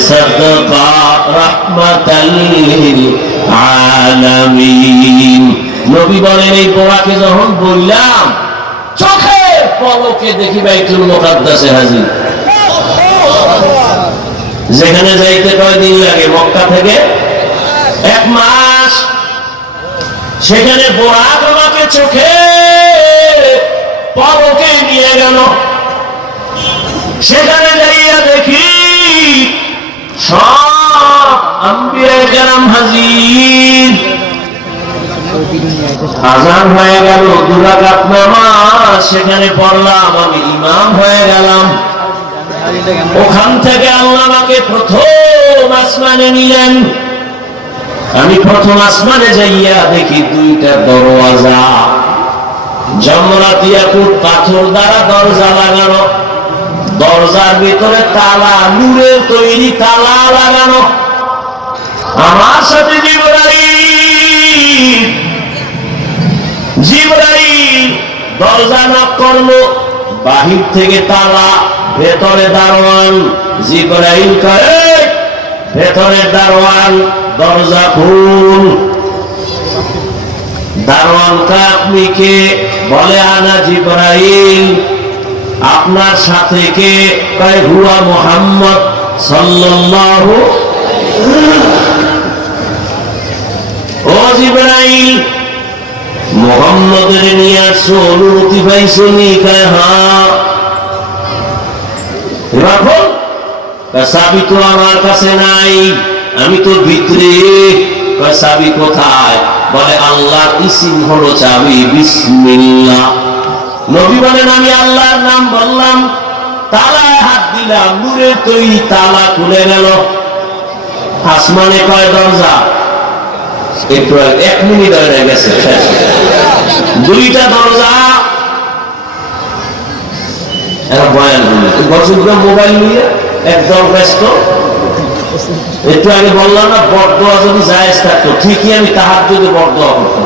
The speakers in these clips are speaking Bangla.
صدقا رحمة للعالمين নবী বলেন এই পোড়াকে যখন বললাম চোখের পলকে দেখি বাইতুল মুকাদ্দাসে হাজির যেখানে যাইতে কয়দিন লাগে মক্কা থেকে এক মাস সেখানে বোরাক আমাকে চোখে পলকে নিয়ে গেল সেখানে যাইয়া দেখি সব হাজির। হয়ে গেল নামাজ, সেখানে পড়লাম, আমি ইমাম হয়ে গেলাম। ওখান থেকে আল্লাহ আমাকে প্রথম আসমানে নিলেন। আমি প্রথম আসমানে যাইয়া দেখি দুইটা দরওয়াজা। জমরাতিয়াকুট পাথর দ্বারা দরজা লাগানো। দরজার ভিতরে তালা নূরের তৈরি তালা লাগানো। আমার সাথে জিবরাইল জিবরাইল দরজা না করল, বাহির থেকে তালা, ভেতরে দারোয়ান, জিবরাইল কয়ে ভেতরে দারোয়ান, দরজা খুল। দারোয়ান কা আপনি কে? বলে, আনা জিবরাইল। আপনার সাথে কে? কয়, হুয়া মোহাম্মদ সাল্লাল্লাহু ও মোহাম্মদের নিয়ে অনুমতি পাইছো নি? বল চাবি তো আমার কাছে নাই, আমি তো ভিতরে। চাবি কোথায়? বলে, আল্লাহর ইসিম হলো চাবি, বিসমিল্লাহ। নবী বলেন, আমি আল্লাহর নাম বললাম তালায় হাত দিলাম নূরের তৈরি তালা খুলে গেল আসমানে কয় দরজা? একটু এক মিনিট হয়ে গেছে দুইটা দরজা। বয়ান বছরগুলো মোবাইল নিয়ে একদম ব্যস্ত। একটু আগে বললাম না বরদোয়া যদি যায় থাকতো, ঠিকই আমি তাহার যদি বরদোয়া করতাম।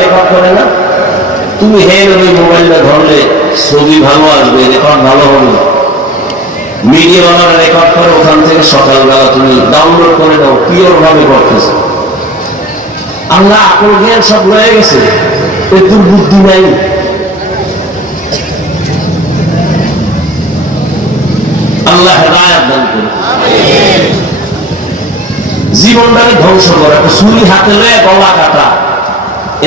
রেকর্ড করে না? তুমি হে মোবাইলটা ধরলে, ছবি ভালো আসবে রেকর্ড ভালো হবে। মিডিয়াওয়ালারা রেকর্ড করে, ওখান থেকে সকালবেলা তুমি ডাউনলোড করে দাও পিওর ভাবে করতেছে। আল্লাহ আকল জ্ঞান সব রয়ে গেছে। একটু বুদ্ধি নাই। আল্লাহ হেদায়াত দান করে জীবনটাকে ধ্বংস করে ছুরি হাতে লয়ে গলা কাটা।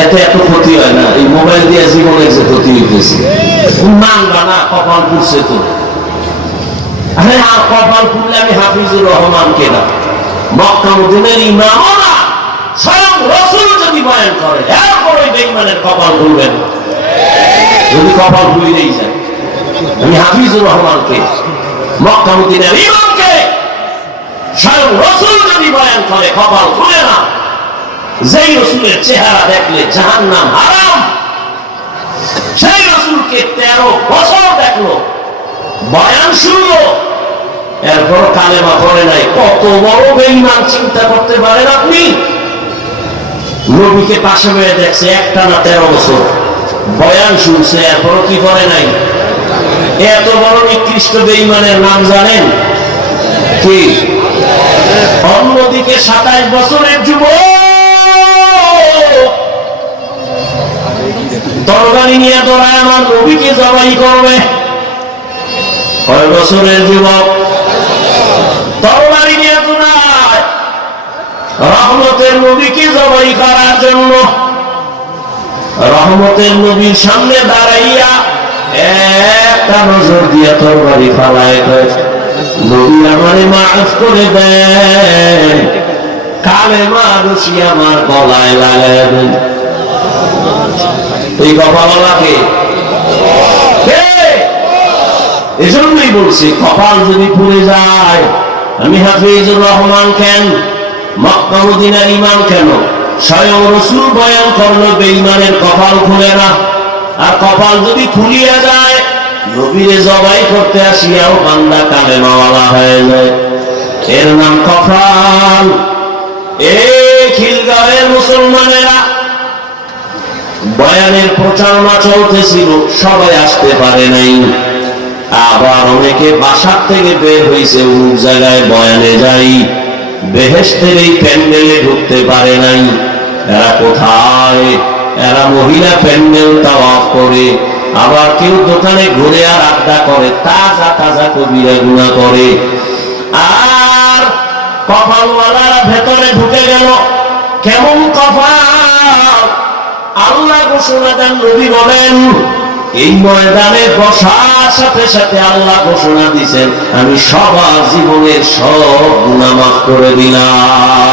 এতে এত ক্ষতি হয় না, এই মোবাইল দিয়ে জীবনের যে ক্ষতি হইতেছে। নাম না কপাল তো। কপাল আমি হাফিজুর রহমান কেনা মক্কা স্বয়ং রসুল যদি বয়ান করে বেইমানের কপাল যদি কপাল যায়। আমি হাফিজুর রহমানকে মক্কা মদিনের ইমামকে স্বয়ং রসুল যদি বয়ান করে, কপাল খুলে না। যেই রসুলের চেহারা দেখলে জাহান নাম হারাম। সেই রসুলকে তেরো বছর দেখল, বয়ান শুনলো। এরপর কালেমা করে নাই। কত বড় বেইমান চিন্তা করতে পারেন আপনি? নবীকে পাশে হয়ে দেখছে একটা না তেরো বছর। বয়ান শুনছে এরপরও কি করে নাই? এত বড় নিকৃষ্ট বেইমানের নাম জানেন? কি? অন্যদিকে সাতাইশ বছরের যুবক তরবারি নিয়ে দৌড়ায় আমার নবীকে জবাই করবে। কয় বছরের যুবক? তরবারি নিয়ে দৌড়ায় রহমতের নবীকে জবাই করার জন্য। রহমতের নবীর সামনে দাঁড়াইয়া একটা নজর দিয়ে তরবারি ফালায় দেয়। নবী আমারে মাফ করে দেন। কালে মানুষই আমার গলায় লাগায় দেন। এই এজন্যই বলছি, কপাল যদি পুড়ে যায়, আমি হাফিজুর রহমান কেন? মক্কামুদ্দিনের ইমান কেন? স্বয়ং রসুল বয়ান করল, বেঈমানের কপাল খুলে না। আর কপাল যদি খুলিয়া যায়, নবীরে জবাই করতে আসিয়াও বান্দা কালে মাওয়ালা হয়ে যায়। এর নাম কপাল। এ খিলগাঁওয়ের মুসলমানেরা, বয়ানের প্রচারণা চলতেছিল, সবাই আসতে পারে নাই। আবার অনেকে বাসার থেকে বের হয়েছে অমুক জায়গায় বয়ানে যাই। বেহেস্তের এই প্যান্ডেলে ঢুকতে পারে নাই। এরা কোথায়? এরা মহিলা প্যান্ডেল তাওয়াফ করে, আবার কেউ দোকানে ঘুরে আর আড্ডা করে, তাজা তাজা কবিরা গুণা করে। আর কপালওয়ালারা ভেতরে ঢুকে গেল। কেমন কপাল? আল্লাহ ঘোষণা দেন, নবী বলেন, এই ময়দানে বসার সাথে সাথে আল্লাহ ঘোষণা দিছেন আমি সবার জীবনের সব গুণা মাফ করে দিলাম।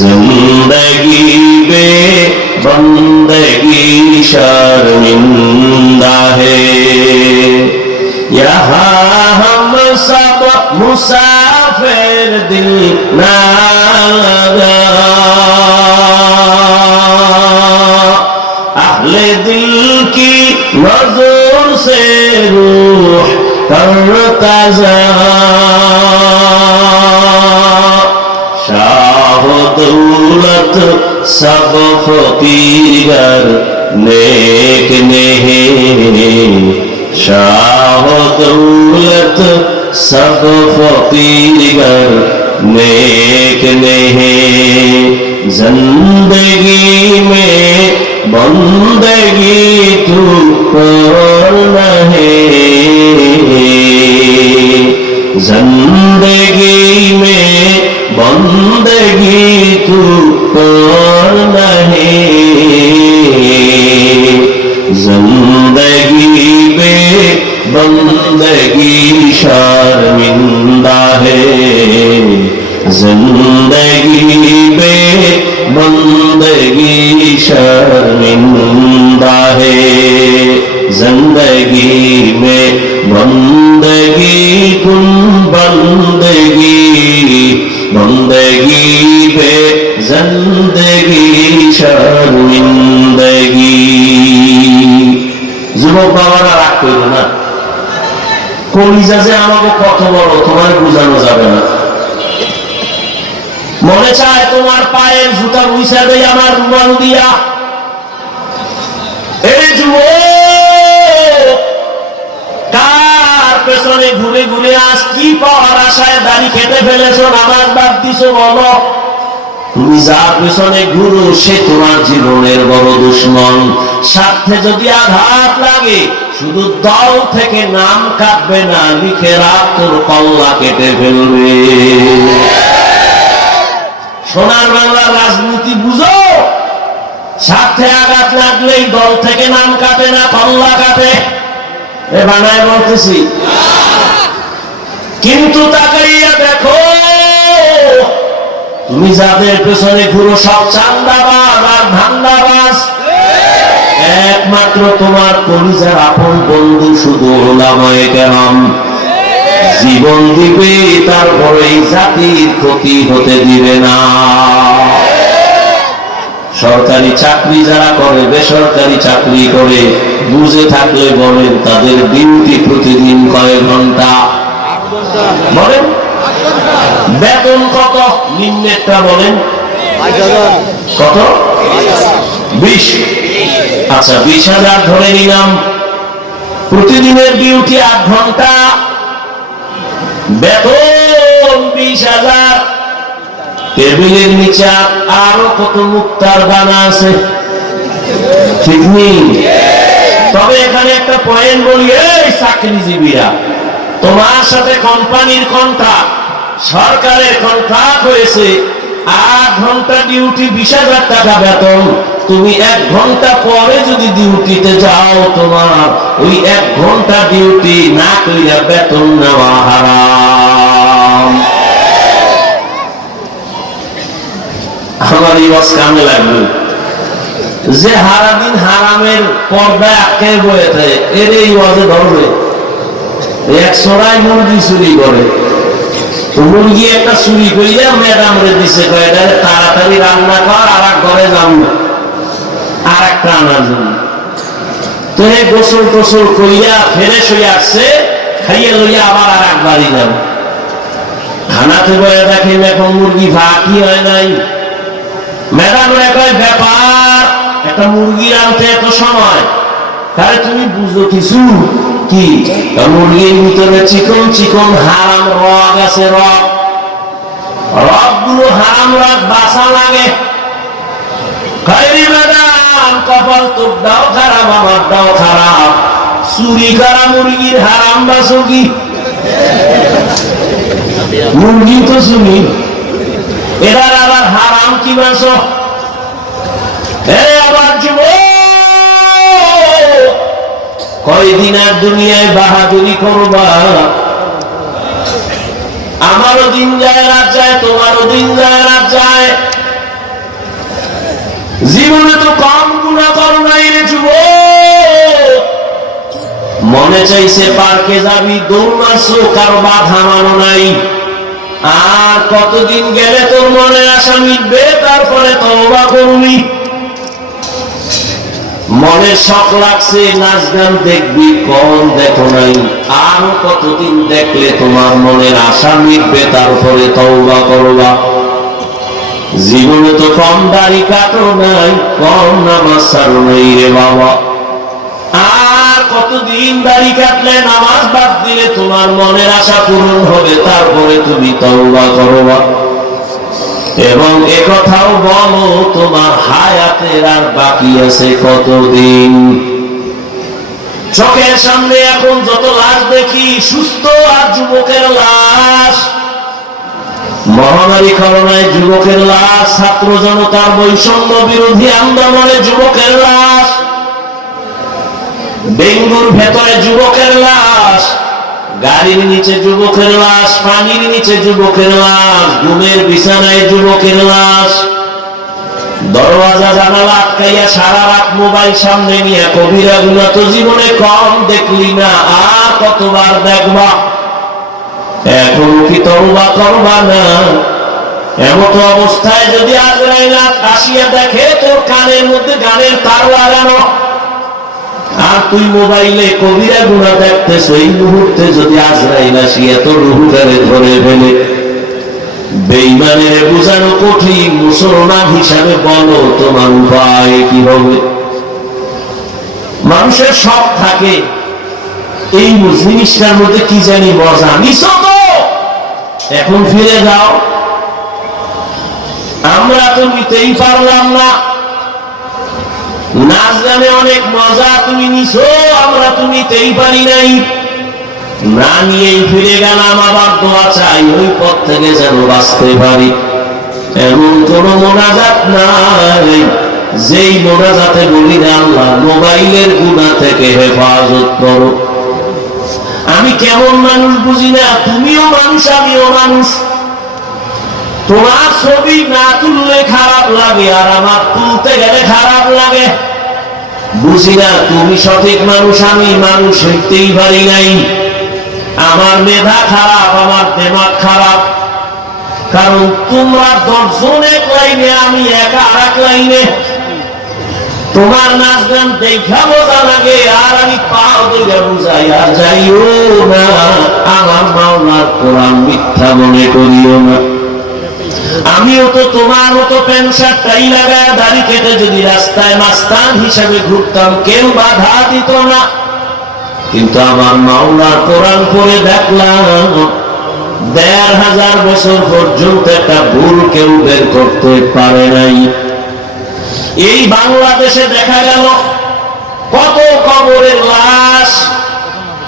जिंदगी में बंदगी शर्मिंदा है यहाँ हम सब मुसाफिर दिल ना लगा अहले दिल की नजर से रूह करता जा दौलत सब फकीर नेक नहीं। शाह दौलत सब फकीर नेक नहीं। ज़िंदगी में बंदगी तू कर रहे ज़िंदगी में বন্দগি তু কলিজা যে আমাকে কত বড় তোমার বোঝানো যাবে না। মনে চায় তোমার পায়ের জুতা দেয় আমার রুমাল দিয়া। এই যুবক, কার পেছনে ঘুরে ঘুরে আজ কি পাওয়ার আশায় দাড়ি ফেলেছো, নামাজ বাদ দিছো বলো? তুমি যার পেছনে ঘুরো, সে তোমার জীবনের বড় দুশ্মন। স্বার্থে যদি আঘাত লাগে শুধু দল থেকে নাম কাটবে না, লিখে রাখ তোর কল্লা কেটে ফেলবে। সোনার বাংলার রাজনীতি বুঝো? স্বার্থে আঘাত লাগলেই দল থেকে নাম কাটে না, কল্লা কাটে। এ বানায় বলতেছি। কিন্তু তাকাইয়া দেখো, তুমি যাদের পেছনে ঘুরো সব চান্দাবাজ আর ধান্দাবাজ। একমাত্র তোমার কলিজার আপন বন্ধু শুধু ওলামায়ে কেরাম। জীবন দিবে, তারপরে জাতির ক্ষতি হতে দিবে না। সরকারি চাকরি যারা করে, বেসরকারি চাকরি করে, বুঝে থাকলে বলেন, তাদের ডিউটি প্রতিদিন কয়েক ঘণ্টা? বলেন। বেতন কত? নিম্নেরটা বলেন। কত? বিশ। আচ্ছা বিশ হাজার ধরে নিলাম। প্রতিদিনের ডিউটি আট ঘণ্টা। বেতন বিশ হাজার। টেবিলের নিচে আরও কত মুক্তার দানা আছে? ঠিক নেই। তবে এখানে একটা পয়েন্ট বলি, এই চাকরিজীবীরা, তোমার সাথে কোম্পানির কন্ট্রাক্ট সরকারের কন্ট্রাক্ট হয়েছে। আট ঘণ্টা ডিউটি বিশ হাজার টাকা বেতন তুমি এক ঘণ্টা পরে যদি ডিউটিতে যাও, তোমার ওই এক ঘণ্টা ডিউটি না কইরা বেতন নেওয়া হারাম। আমার এই বাস কামে লাগবে। যে হারাদিন হারামের পর্দায় আটকে বয়েছে এর এই ধরবে। এক সরাই মুরগি চুরি করে। মুরগি একটা চুরি করিয়া ম্যাডাম রে দিছে, কয়, এটা তাড়াতাড়ি রান্না কর, আর এক ঘরে যাম আর একটা আনার জন্য তো গোসল টোসল করিয়া ফেরে শুয়ে আসছে, খাইয়ে লইয়া আবার আর এক বাড়ি যাবে খানাতে বয়ে দেখেন এখন মুরগি ভাকি হয় নাই। ম্যাডাম কয়, ব্যাপার, একটা মুরগি আনতে এত সময়, তাহলে তুমি বুঝো কিছু? কি? মুরগির ভিতরে চিকন চিকন হারাম রগ আছে, রগ। রগগুলো হারাম রগ, বাসা লাগে। কপাল তোর দাও খারাপ, আমার দাও খারাপ। চুরি করা মুরগির হারাম বাসো কি? মুরগি তো শুনি এবার আবার হারাম কি মাংস কয়দিন আর দুনিয়ায় বাহাদুরি করবা? আমারও দিন যায়, রাত যায়, তোমারও দিন যায়, রাত যায়। জীবনে তো কম গুণা করো নাই রে যুব মনে চাইছে পার্কে যাবি, দৌড় মারছো, কারও বাধা মানো নাই। আর কতদিন গেলে তোর মনে আশা মিটবে, তারপরে তওবা করবি। মনে শখ লাগছে, নাচ গান দেখবি কম দেখো নাই। আরও কতদিন দেখলে তোমার মনের আশা মিটবে তারপরে তওবা করবা। জীবনে তো কম দাড়ি কাটো নাই, কম নামাজ সারো নাই রে বাবা। আর কতদিন দাড়ি কাটলে নামাজ বাদ দিলে তোমার মনের আশা পূরণ হবে, তারপরে তুমি তওবা করবা। এবং একথাও বলো, তোমার হায়াতের আর বাকি আছে কতদিন? চোখের সামনে এখন যত লাশ দেখি, সুস্থ আর যুবকের লাশ। মহামারী করোনায় যুবকের লাশ, ছাত্র জনতার বৈষম্য বিরোধী আন্দোলনে যুবকের লাশ। ডেঙ্গুর ভেতরে যুবকের লাশ। গাড়ির নিচে যুবকের লাশ, পানির নিচে যুবকের লাশ, ঘুমের বিছানায় যুবকের লাশ। দরওয়াজা, জানালা আটকাইয়া সারা রাত মোবাইল সামনে নিয়ে কবিরা গুলা তো জীবনে কম দেখলি না, আর কতবার দেখবা? এখন কি তওবা করবা না? এমত অবস্থায় যদি আজরাইল আসিয়া দেখে তোর কানের মধ্যে গানের তার লাগানো আর তুই মোবাইলে কবিরা গুণা দেখতেছ, এই মুহূর্তে যদি আজরাইল আসি, এত রুহুটারে ধরে ফেলে। বেইমানের বোঝানো কঠিন, মুসলমান হিসাবে বলো, তোমার উপায় কি হবে? মানুষের সব থাকে, এই জিনিসটার মধ্যে কি জানি মজা? তো! এখন ফিরে যাও। আমরা তো নিতেই পারলাম না। অনেক মজা তুমি নিছো, আমরা তো নিতেই পারি নাই। না ফিরে গেলাম, আবার চাই, ওই পথ থেকে যেন বাঁচতে পারি। এমন কোন মোনাজাত নাই, যেই মোনাজাতে আল্লাহ, মোবাইলের গুণা থেকে হেফাজত করো। আমি কেমন মানুষ বুঝি না, তুমিও মানুষ, আমিও মানুষ। তোমার ছবি না তুললে খারাপ লাগে, আর আমার তুলতে গেলে খারাপ লাগে। বুঝি না, তুমি সঠিক মানুষ, আমি মানুষ হইতেই পারি নাই। আমার মেধা খারাপ, আমার দেমাগ খারাপ। কারণ তোমরা দশজন এক লাইনে, আমি একা আর এক লাইনে। তোমার নাচ গান দেখা বোঝা লাগে, আর আমি পাও দিলে বুঝাই, আর যাইও না। আমার মাওলার কোরআন মিথ্যা মনে করিও না। আমিও তো তোমার মতো প্যান্ট শার্টটাই লাগায় দাড়ি কেটে যদি রাস্তায় মাস্তান হিসাবে ঘুরতাম, কেউ বাধা দিত না। কিন্তু আমার মাওলার কোরআন পড়ে দেখলাম, দেড় হাজার বছর পর্যন্ত একটা ভুল কেউ বের করতে পারে নাই। এই বাংলাদেশে দেখা গেল, কত কবরের লাশ,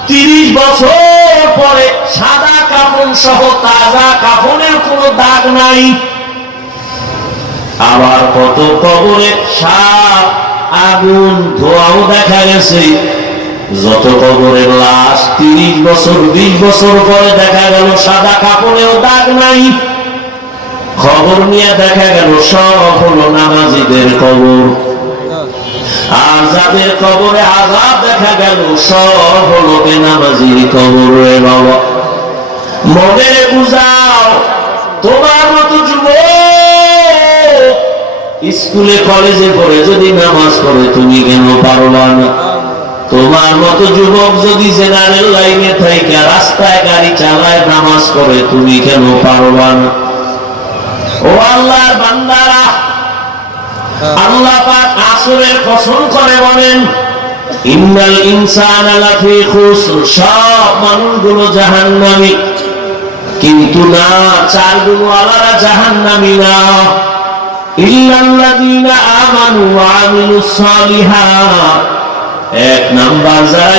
তিরিশ বছর পরে সাদা কাপড় সহ তাজা কাপড়ের কোনো দাগ নাই। আবার কত কবরে সাপ আগুন ধোয়াও দেখা গেছে। যত কবরের লাশ তিরিশ বছর, বিশ বছর পরে দেখা গেল সাদা কাপড়েও দাগ নাই। খবর নিয়ে দেখা গেল সব হলো নামাজিদের কবর। কবরে দেখা গেল, সব হলো বেনামাজির মনে বুঝাও, তোমার মতো স্কুলে, কলেজে পড়ে যদি নামাজ পড়ে, তুমি কেন পারবা না? তোমার মতো যুবক যদি জেনারেল লাইনে থেকে, রাস্তায় গাড়ি চালায় নামাজ পড়ে, তুমি কেন পারবা না? ও আল্লাহর বান্দারা কিন্তু না চার এক নাম্বার যারা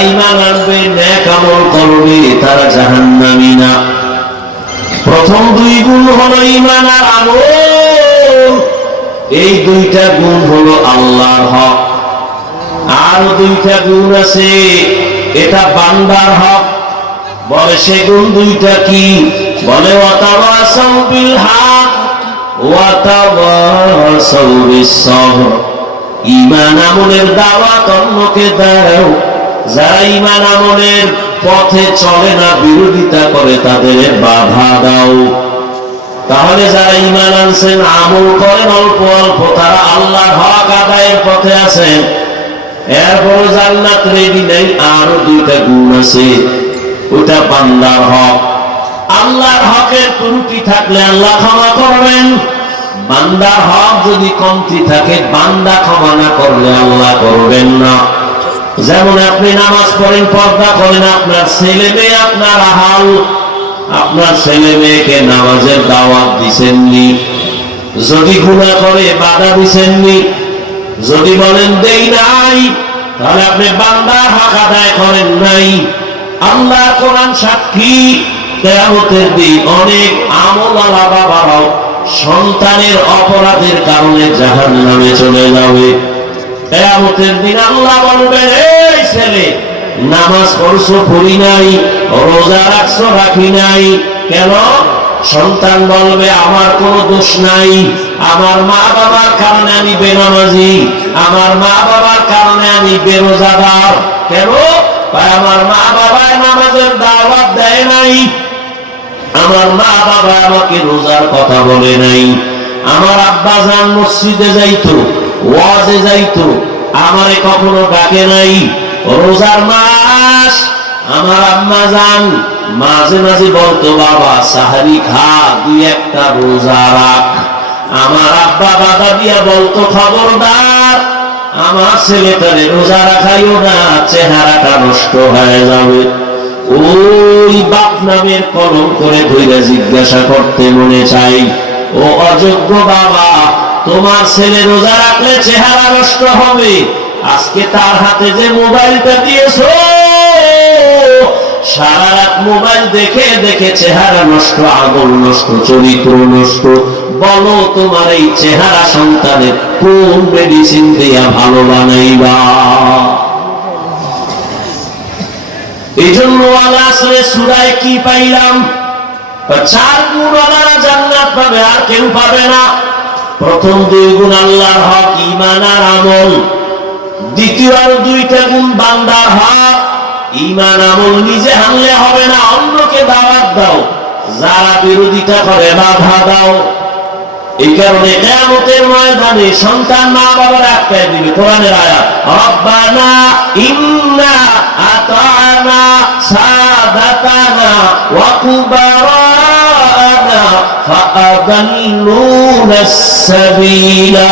করবে, তারা জাহান্নামী না। প্রথম দুই গুণ হলো ইমান আর আমল। এই দুইটা গুণ হলো আল্লাহর হক। আর দুইটা গুণ আছে, এটা বান্দার হক। বলে সে গুণ দুইটা কি? বলে, ওয়াতাওয়াসাউ বিল হক ওয়াতাওয়াসাউ বিস আমলের দাওয়াত অন্যকে দাও। যারা ঈমান আমলের পথে চলে না, বিরোধিতা করে তাদের বাধা দাও। তাহলে যারা ইমান আনছেন, আমল করেন অল্প অল্প, তারা আল্লাহর হক আদায়ের পথে আছেন। এরপর জান্নাত রেডি নেই, আরও দুইটা গুণ আছে। ওইটা বান্দার হক। আল্লাহর হকের ত্রুটি থাকলে আল্লাহ ক্ষমা করবেন। বান্দার হক যদি কমতি থাকে, বান্দা ক্ষমা না করলে আল্লাহ করবেন না। যেমন আপনি নামাজ পড়েন, পর্দা করেন, আপনার ছেলে মেয়ে, আপনার আহাল আপনার ছেলে মেয়েকে নামাজের দাওয়াত দিছেননি? যদি গুণা করে বাধা দিছেননি? যদি বলেন দেই নাই, তাহলে আপনি বান্দার হক আদায় করেন নাই। আল্লাহ কোরআন সাক্ষী, কেয়ামতের দিন অনেক আমল আলা বাবারাও সন্তানের অপরাধের কারণে জাহান নামে চলে যাবে। কেয়ামতের দিন আল্লাহ বলবেন, এই ছেলে নামাজ পড়ছো, পড়ি নাই, রোজা রাখছো, রাখি নাই। কেন? সন্তান বলবে, আমার কোনো দোষ নাই। আমার মা বাবার কারণে আমি বেনামাজি। আমার মা বাবার কারণে আমি বেরোজাদার। কেন? আমার মা বাবা নামাজের দাওয়াত দেয় নাই। আমার মা বাবা আমাকে রোজার কথা বলে নাই। আমার আব্বা যান মসজিদে যাইতো, ওয়াজে যাইতো, আমারে কখনো ডাকে নাই। রোজার মাস, আমার আম্মা যান মাঝে মাঝে বলতো, বাবা, সাহারি খা, দুই একটা রোজা রাখ। আমার আব্বা বাধা দিয়া বলতো, খবরদার, আমার ছেলেটারে রোজা রাখাইও না, চেহারাটা নষ্ট হয়ে যাবে। ওই বাপ নামের কলম করে ধৈর্য জিজ্ঞাসা করতে মনে চাই, ও অযোগ্য বাবা, তোমার ছেলে রোজা রাখলে চেহারা নষ্ট হবে আজকে তার হাতে যে মোবাইলটা দিয়েছ, সারা রাত মোবাইল দেখে দেখে চেহারা নষ্ট, আগুন নষ্ট, চরিত্র নষ্ট। বলো তোমার এই চেহারা সন্তানের কোন মেডিসিন দিয়া ভালো বানাইবা? এই জন্য আলাসরে সুরায় কি পাইলাম? চার গুণ আলারা জান্নাত পাবে, আর কেউ পাবে না। প্রথম দুই গুণ আল্লাহর হক ইমান আর আমল। দ্বিতীয় দুইটা গুণ বান্দার হক ইমান আমল নিজে হানলে হবে না, অন্যকে দাওয়াত দাও, যারা বিরোধিতা করে বাধা দাও। এই কারণে কেয়ামতের ময়দানে সন্তান মা বাবার আটকায় দিবে, কোরআনের আয়াত, রব্বানা ইন্না আতানা সাদাতানা ওয়া কুবারানা ফাআদাল্লুনা সাবিলা।